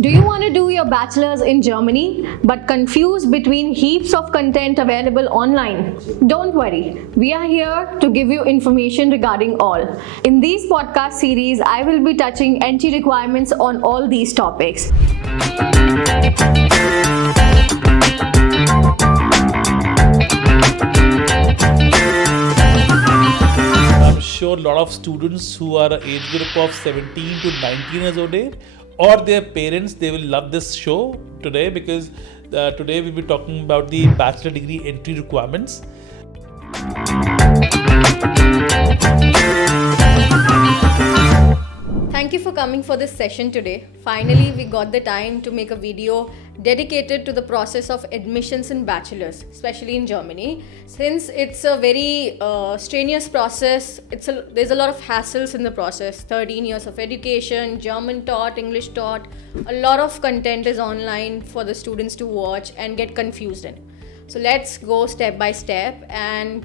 Do you want to do your bachelor's in Germany but confused between heaps of content available online? Don't worry, we are here to give you information regarding all. In these podcast series, I will be touching entry requirements on all these topics. I'm sure a lot of students who are age group of 17 to 19 years old age or their parents, they will love this show today because today we'll be talking about the bachelor degree entry requirements. Thank you for coming for this session today. Finally, we got the time to make a video dedicated to the process of admissions in bachelors, especially in Germany. Since it's a very strenuous process, there's a lot of hassles in the process. 13 years of education, German taught, English taught. A lot of content is online for the students to watch and get confused in. So let's go step by step and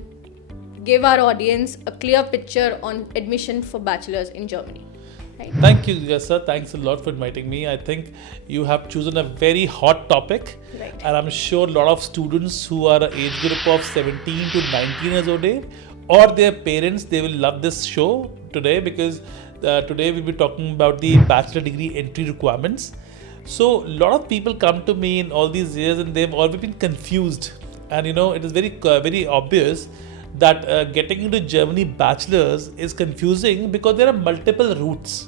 give our audience a clear picture on admission for bachelors in Germany. Right. Thank you, Yasa. Thanks a lot for inviting me. I think you have chosen a very hot topic, right. And I'm sure a lot of students who are age group of 17 to 19 years old age or their parents, they will love this show today because today we'll be talking about the bachelor degree entry requirements. So a lot of people come to me in all these years and they've always been confused, and it is very obvious that getting into Germany bachelor's is confusing because there are multiple routes.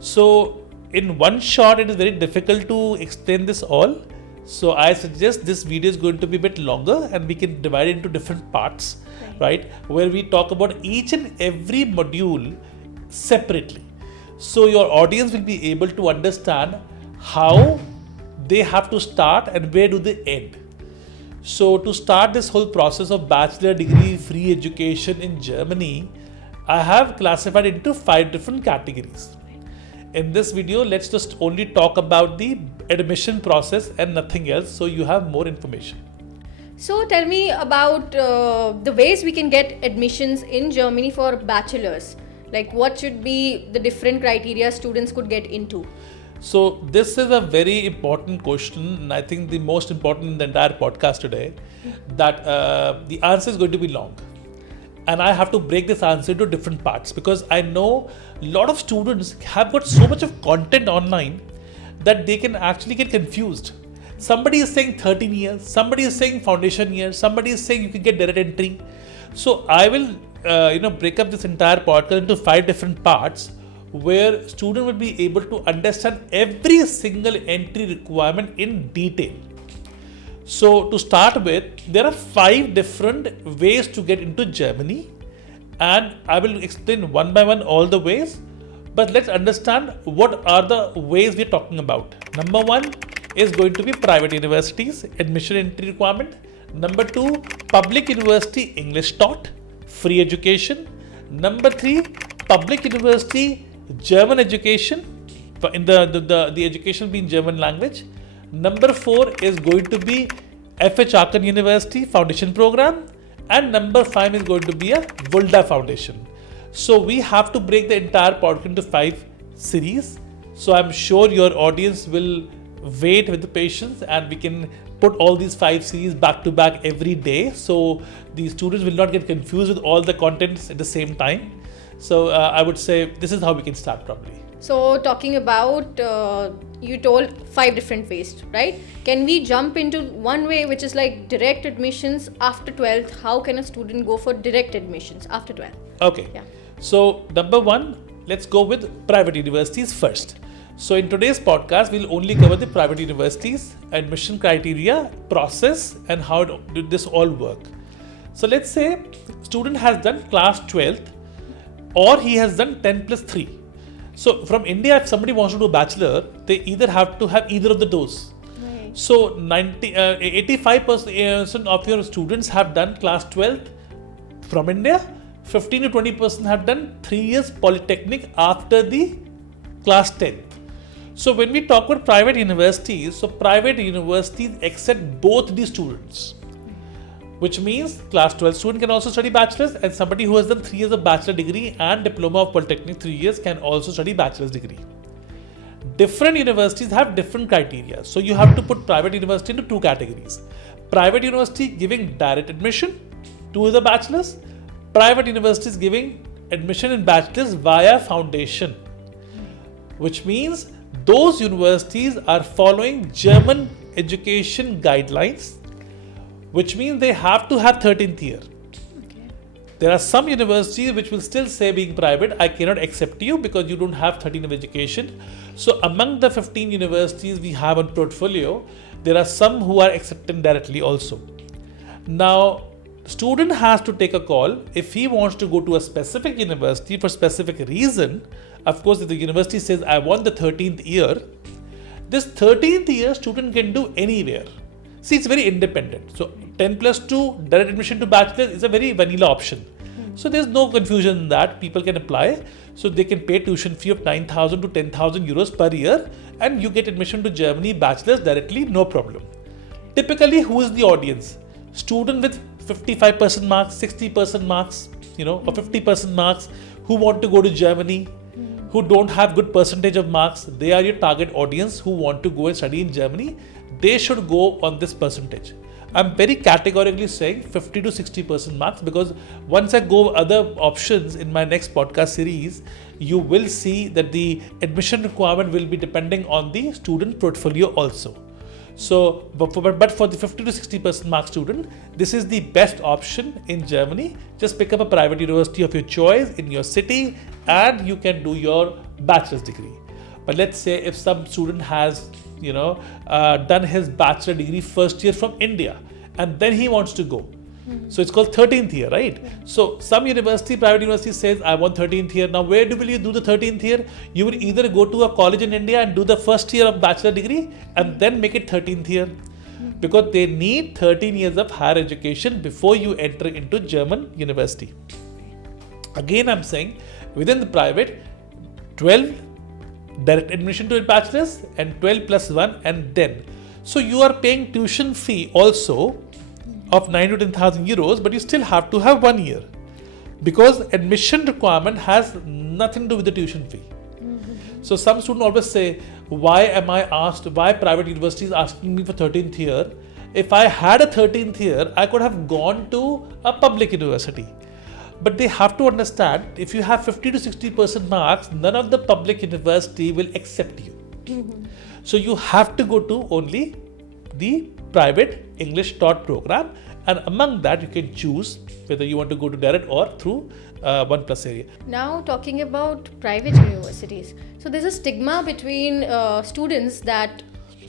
So in one shot, it is very difficult to explain this all. So I suggest this video is going to be a bit longer and we can divide it into different parts, right? Where we talk about each and every module separately. So your audience will be able to understand how they have to start and where do they end. So to start this whole process of bachelor degree free education in Germany, I have classified into 5 different categories. In this video, let's just only talk about the admission process and nothing else, so you have more information. So tell me about the ways we can get admissions in Germany for bachelors. Like what should be the different criteria students could get into? So this is a very important question, and I think the most important in the entire podcast today, that the answer is going to be long. And I have to break this answer into different parts because I know a lot of students have got so much of content online that they can actually get confused. Somebody is saying 13 years, somebody is saying foundation years, somebody is saying you can get direct entry. So I will break up this entire podcast into 5 different parts where student will be able to understand every single entry requirement in detail. So to start with, there are 5 different ways to get into Germany, and I will explain one by one all the ways, but let's understand what are the ways we're talking about. Number 1 is going to be private universities, admission entry requirement. Number 2, public university English taught, free education. Number 3, public university German education, in the education being German language. Number 4 is going to be 𝐹𝐻 University Foundation Program, and number 5 is going to be a Wildau Foundation. So we have to break the entire podcast into 5 series. So I'm sure your audience will wait with the patience, and we can put all these 5 series back to back every day. So the students will not get confused with all the contents at the same time. So I would say this is how we can start probably. So talking about, you told 5 different ways, right? Can we jump into one way which is like direct admissions after 12th? How can a student go for direct admissions after 12th? Okay. Yeah. So number 1, let's go with private universities first. So in today's podcast, we'll only cover the private universities, admission criteria, process, and how did this all work. So let's say student has done class 12th or he has done 10 plus 3. So from India, if somebody wants to do a bachelor, they either have to have either of the those. Right. So 85% of your students have done class 12th from India. 15 to 20% have done 3 years polytechnic after the class 10th. So when we talk about private universities, so private universities accept both the students, which means class 12 student can also study bachelor's, and somebody who has done 3 years of bachelor degree and diploma of polytechnic 3 years can also study bachelor's degree. different universities have different criteria. So you have to put private university into two categories. Private university giving direct admission to the bachelor's, private universities giving admission in bachelor's via foundation, which means those universities are following German education guidelines, which means they have to have 13th year. There are some universities which will still say, being private, I cannot accept you because you don't have 13 of education. So among the 15 universities we have on portfolio, there are some who are accepting directly also. Now, student has to take a call if he wants to go to a specific university for specific reason. Of course, if the university says, I want the 13th year, this 13th year student can do anywhere. See, it's very independent. So 10 plus 2 direct admission to bachelor is a very vanilla option. So there's no confusion in that. People can apply. So they can pay tuition fee of 9,000 to 10,000 euros per year, and you get admission to Germany bachelor's directly, no problem. Typically, who is the audience? Student with 55% marks, 60% marks, or 50% marks who want to go to Germany, who don't have good percentage of marks. They are your target audience who want to go and study in Germany. They should go on this percentage. I'm very categorically saying 50 to 60% marks, because once I go other options in my next podcast series, you will see that the admission requirement will be depending on the student portfolio also. So, but for the 50 to 60% mark student, this is the best option in Germany. Just pick up a private university of your choice in your city and you can do your bachelor's degree. But let's say if some student has done his bachelor degree first year from India and then he wants to go. So it's called 13th year, right? So some university, private university says, I want 13th year. Now where will you do the 13th year? You will either go to a college in India and do the first year of bachelor degree and then make it 13th year. Because they need 13 years of higher education before you enter into German university. Again, I'm saying within the private, 12 direct admission to a bachelor's and 12 plus 1 and then. So you are paying tuition fee also of 9 to 10,000 euros, but you still have to have 1 year because admission requirement has nothing to do with the tuition fee. So some students always say, why private university is asking me for 13th year? If I had a 13th year, I could have gone to a public university. But they have to understand, if you have 50 to 60% marks, none of the public university will accept you. So you have to go to only the private English taught program, and among that you can choose whether you want to go to direct or through 1+ area. Now talking about private universities, so there's a stigma between students that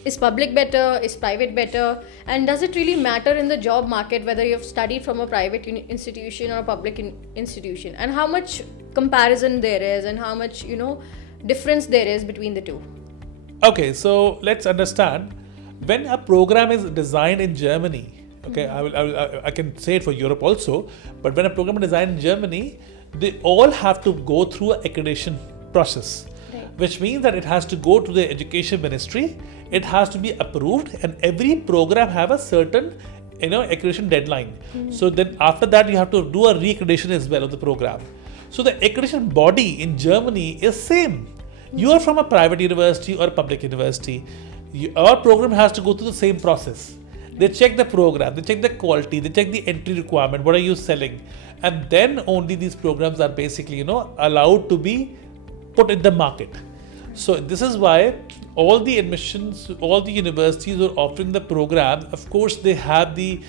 is public better, is private better, and does it really matter in the job market whether you've studied from a private institution or a public institution, and how much comparison there is and how much difference there is between the two? Okay, so let's understand, when a program is designed in Germany, okay, I can say it for Europe also, but when a program is designed in Germany, they all have to go through an accreditation process, which means that it has to go to the education ministry, it has to be approved, and every program have a certain accreditation deadline. So then after that you have to do a re-accreditation as well of the program. So the accreditation body in Germany is same. You are from a private university or a public university, our program has to go through the same process. They check the program, they check the quality, they check the entry requirement, what are you selling, and then only these programs are basically allowed to be put in the market. So this is why all the admissions, all the universities who are offering the program, of course they have the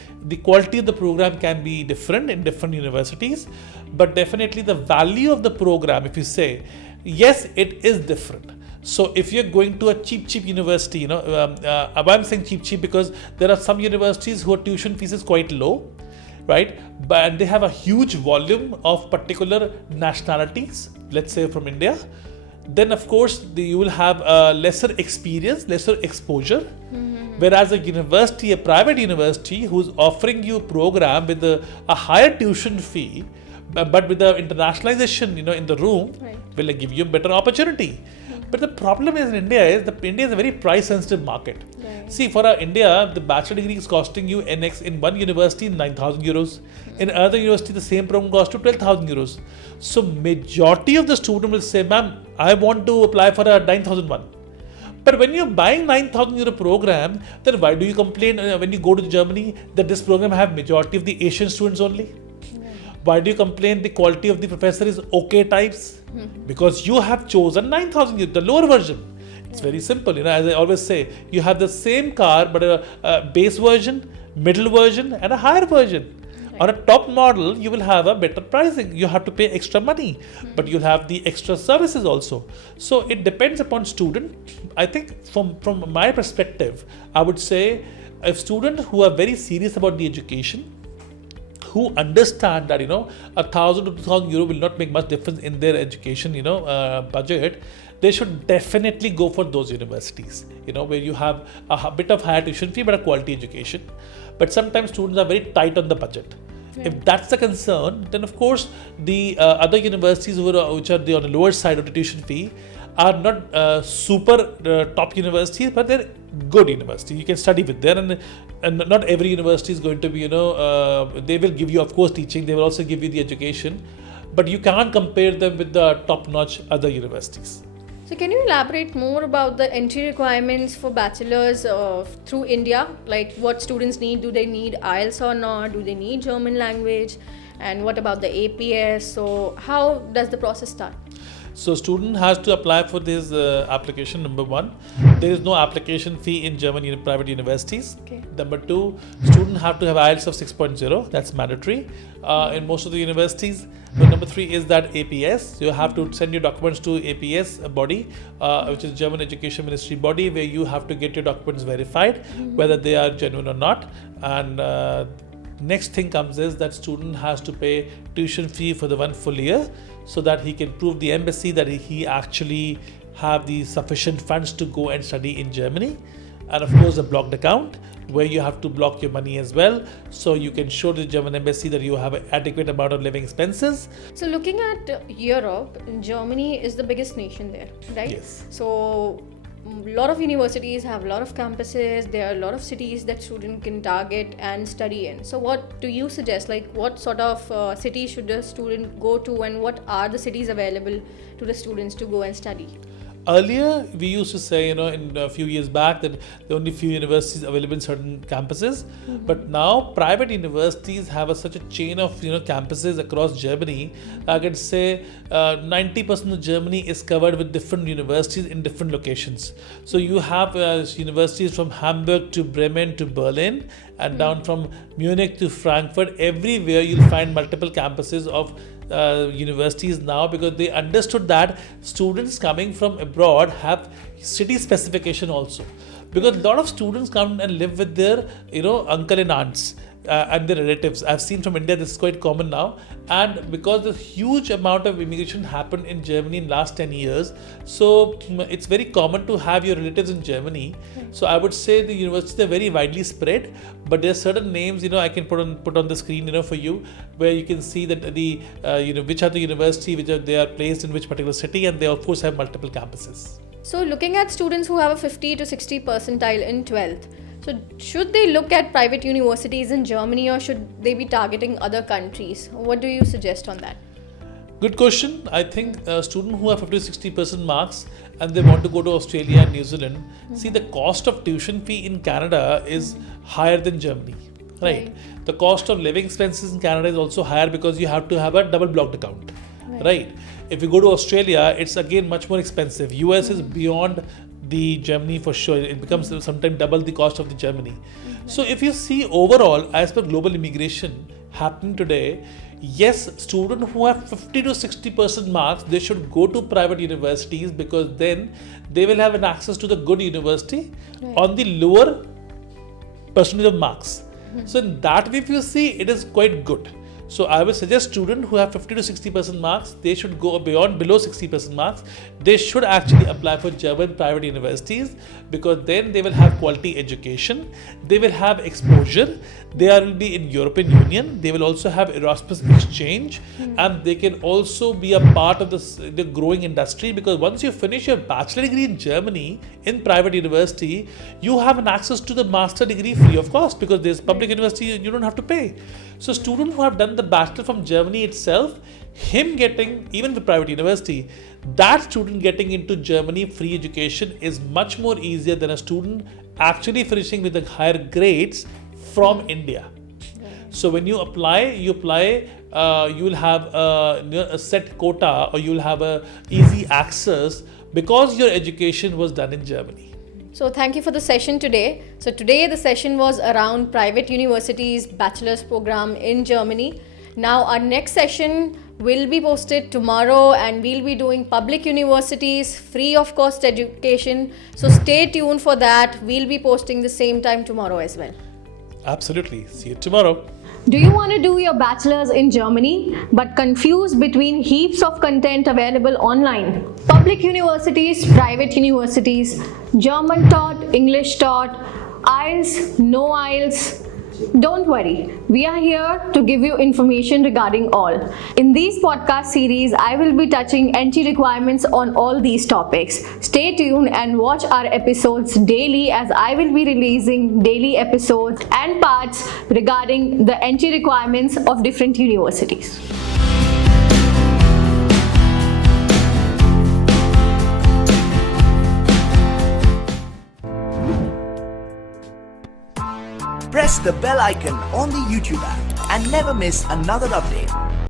quality of the program can be different in different universities, but definitely the value of the program, if you say, yes, it is different. So if you're going to a cheap university, I'm saying cheap because there are some universities whose tuition fees is quite low, right? But they have a huge volume of particular nationalities, let's say from India. Then of course you will have lesser experience, lesser exposure. Whereas a private university who's offering you a program with a higher tuition fee, but with the internationalization, in the room, will give you a better opportunity. But the problem is in India is India is a very price sensitive market. See, for India, the bachelor degree is costing you NX in one university 9,000 euros. In another university, the same program costs you 12,000 euros. So majority of the student will say, ma'am, I want to apply for a 9,000 one. But when you're buying 9,000 euro program, then why do you complain when you go to Germany that this program have majority of the Asian students only? Why do you complain the quality of the professor is okay types? Because you have chosen 9,000 euro, the lower version. It's very simple, as I always say, you have the same car but a base version, middle version and a higher version. On a top model, you will have a better pricing. You have to pay extra money, but you'll have the extra services also. So it depends upon student. I think from my perspective, I would say if students who are very serious about the education, who understand that 1,000 to 2,000 euro will not make much difference in their education budget, they should definitely go for those universities where you have a bit of higher tuition fee but a quality education. But sometimes students are very tight on the budget. If that's the concern, then of course the other universities which are on the lower side of the tuition fee are not super top universities, but they're good universities. You can study with them, and not every university is going to be they will give you of course teaching, they will also give you the education, but you can't compare them with the top-notch other universities. So can you elaborate more about the entry requirements for bachelors through India? Like what students need? Do they need IELTS or not? Do they need German language? And what about the APS? So how does the process start? So student has to apply for this application. Number one, there is no application fee in German private universities. Okay. Number two, student have to have IELTS of 6.0. That's mandatory in most of the universities. But number three is that APS. You have to send your documents to APS body, which is German Education Ministry body, where you have to get your documents verified, whether they are genuine or not. And next thing comes is that student has to pay tuition fee for the 1 full year, so that he can prove the embassy that he actually have the sufficient funds to go and study in Germany. And of course a blocked account where you have to block your money as well, so you can show the German embassy that you have an adequate amount of living expenses. So looking at Europe, Germany is the biggest nation there, right? Yes. So a lot of universities have a lot of campuses. There are a lot of cities that student can target and study in. So what do you suggest? Like what sort of cities should the student go to, and what are the cities available to the students to go and study? Earlier, we used to say, in a few years back, that there are only few universities available in certain campuses. But now, private universities have such a chain of, campuses across Germany. I can say 90% of Germany is covered with different universities in different locations. So you have universities from Hamburg to Bremen to Berlin, and down from Munich to Frankfurt. Everywhere you'll find multiple campuses of universities now, because they understood that students coming from abroad have city specification also, because a lot of students come and live with their uncle and aunts and their relatives. I've seen from India this is quite common now, and because the huge amount of immigration happened in Germany in last 10 years, so it's very common to have your relatives in Germany. So I would say the universities are very widely spread, but there are certain names I can put on the screen for you, where you can see that the which are the university they are placed in which particular city, and they of course have multiple campuses. So looking at students who have a 50 to 60 percentile in 12th, so should they look at private universities in Germany, or should they be targeting other countries? What do you suggest on that? Good question. I think students who have 50-60% marks and they want to go to Australia and New Zealand, see the cost of tuition fee in Canada is higher than Germany, right? The cost of living expenses in Canada is also higher because you have to have a double blocked account, right? If you go to Australia, it's again much more expensive. US is beyond the Germany for sure. It becomes sometimes double the cost of the Germany. So if you see overall, as per global immigration happening today, yes, students who have 50 to 60% marks, they should go to private universities, because then they will have an access to the good university on the lower percentage of marks. So in that way, if you see, it is quite good. So I would suggest students who have 50 to 60% marks, they should go below 60% marks. They should actually apply for German private universities, because then they will have quality education, they will have exposure, they will be in European Union, they will also have Erasmus exchange, and they can also be a part of the growing industry, because once you finish your bachelor degree in Germany in private university, you have an access to the master degree free of cost, because there's public university you don't have to pay. So students who have done the bachelor from Germany itself, him getting, even the private university, that student getting into Germany free education is much more easier than a student actually finishing with the higher grades from India. So when you apply, you will have a set quota, or you will have a easy access because your education was done in Germany. So thank you for the session today. So today the session was around private universities bachelor's program in Germany. Now our next session will be posted tomorrow, and we'll be doing public universities free of cost education. So stay tuned for that. We'll be posting the same time tomorrow as well. Absolutely. See you tomorrow. Do you want to do your bachelor's in Germany but confused between heaps of content available online? Public universities, private universities, German taught, English taught, IELTS, no IELTS. Don't worry, we are here to give you information regarding all. In these podcast series, I will be touching entry requirements on all these topics. Stay tuned and watch our episodes daily, as I will be releasing daily episodes and parts regarding the entry requirements of different universities. Press the bell icon on the YouTube app and never miss another update.